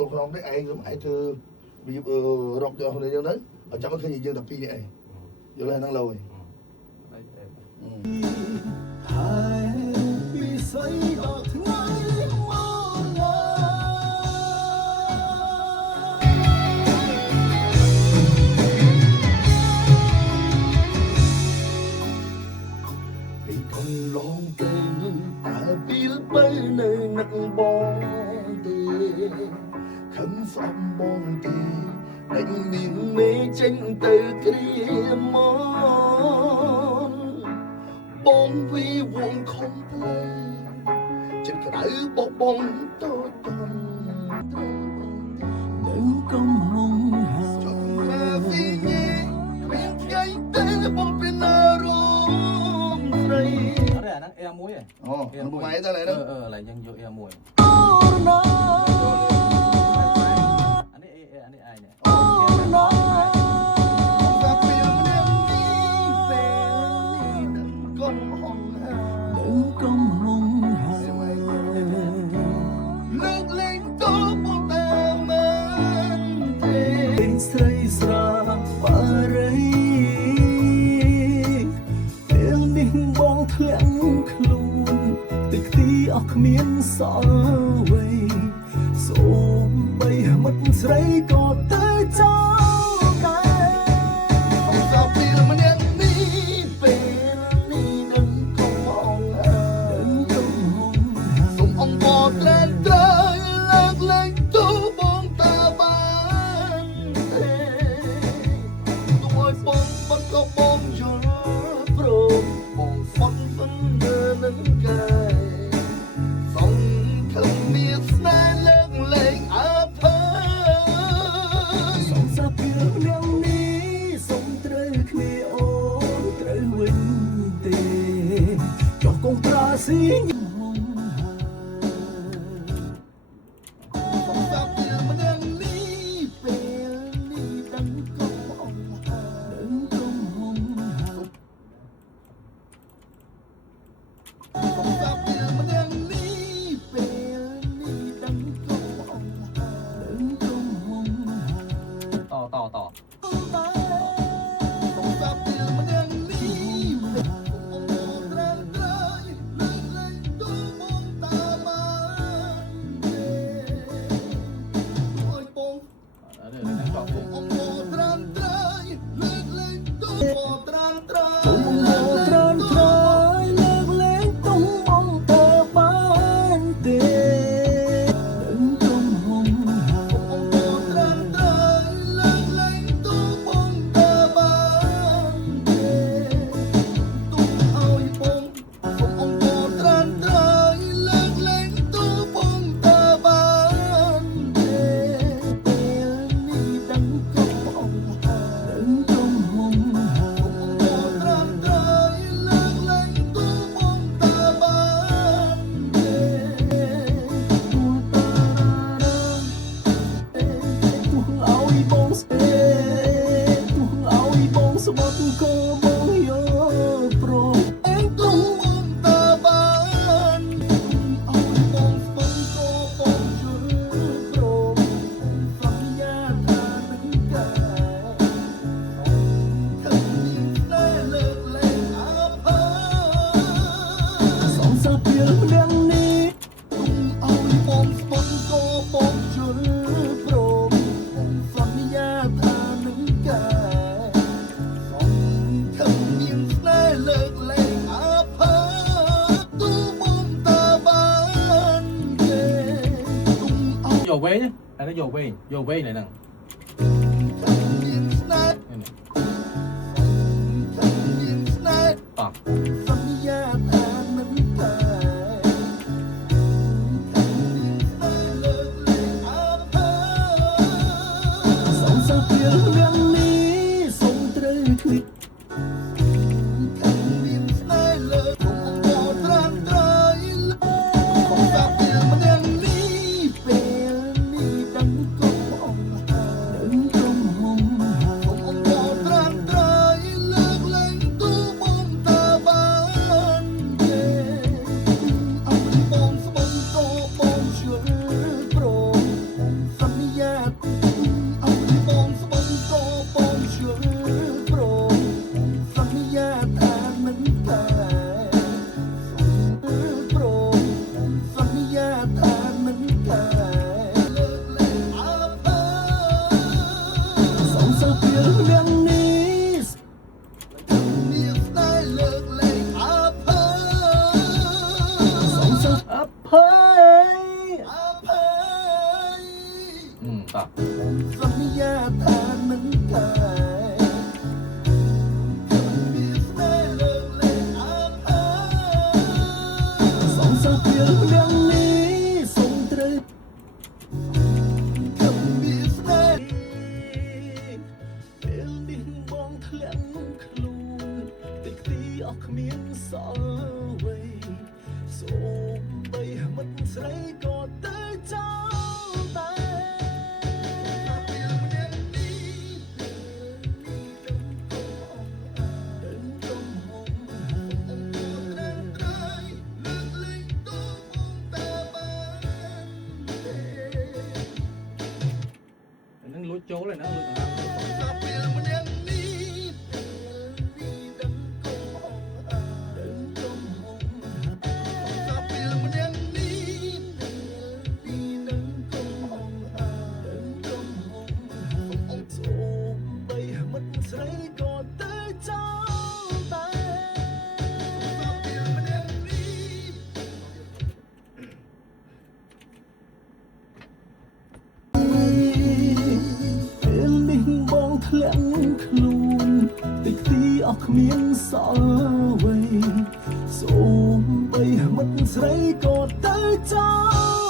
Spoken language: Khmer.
ទល់ក្នុងទេឯងធ្វើវារកយកខ្លួនយើងទៅឲ្យចាំឃើញយើងតែពីរនេះឯងយល់ហើយហ្នឹងលោយហើយពីស្អីដល់ថ្ងៃឡងទៅតែពីលបើនៅនឹកបងទេខំសំបងទេតែមានមេចេញទៅគ្រាមកបងវីវងខំផ្លូវចិត្តក្តៅបបងតូចតន់នៅកំហងហើយចង់មកពីនេះមានថ្ងៃតែបងពីណារងស្រីអាហ្នឹងអែមួយអូមួយម៉ៃទៅឡើយហ្នឹងឡើយយើងយកអែមួយអានេះអានេះឯងនេះអូតែពេលម្នាក់នេះពេលនេះកំហងហើយកំហងហើយលើកលែងតបងតាមមិនទេស្រីស្រាបារីពេលនេះបងធ្លាក់ខ្លួនទឹកទីអស់គ្មានសល់អ្វីសូម្បីមិត្តស្រីក៏ទៅចោលដែរតែពេលម្នាក់នេះពេលនេះនឹងកំហងហើយសូមអង្គបត្រែងត្រូវលើកលែងតបងតាបានទេទោះឲ្យបងបាត់ក៏បងយល់ព្រមបងផុតស្នេហ៍នឹងកាយសង្ឃឹមមានស្នេហ៍លើកលែងអភ័យសងសាពេលនាងនេះសូមត្រូវគ្នាអូនត្រូវវិញទេចុះកងត្រាស៊ីយកវែងហើយnóយកវែងnày nè តា សន្យាថានឹងតែមានស្នេហ៍លើកលែងអើអើ សងសើពេលទាំងនេះសូមត្រូវ ខ្ញុំមានស្នេហ៍ ពេលនេះបងធ្លាក់ខ្លួនតិចទីអស់គ្មានសល់អ្វីសូមបីមិត្តស្រីក៏ទៅចោលតែ ពេលម្នាក់នេះពេលនេះដឹងកុំអងអើអង្គត្រែងត្រៃលើកលែងតួមកតែបានទេ អានឹងលួចចូលហើយណាលួចដង្ហើម ដល់ពេលម្នាក់នេះពេលនេះដឹងកុំអងអើដឹងកុំអងដល់ពេលម្នាក់នេះពេលនេះដឹងកុំអងអើដឹងកុំអង សូមបីមិត្តស្រីក៏ទៅចោលតែ ដល់ពេលម្នាក់នេះ ពេលនេះបងធ្លាក់ខ្លួនតិចទីអស់គ្មានសល់អ្វីសូមបីមិត្តស្រីក៏ទៅចោល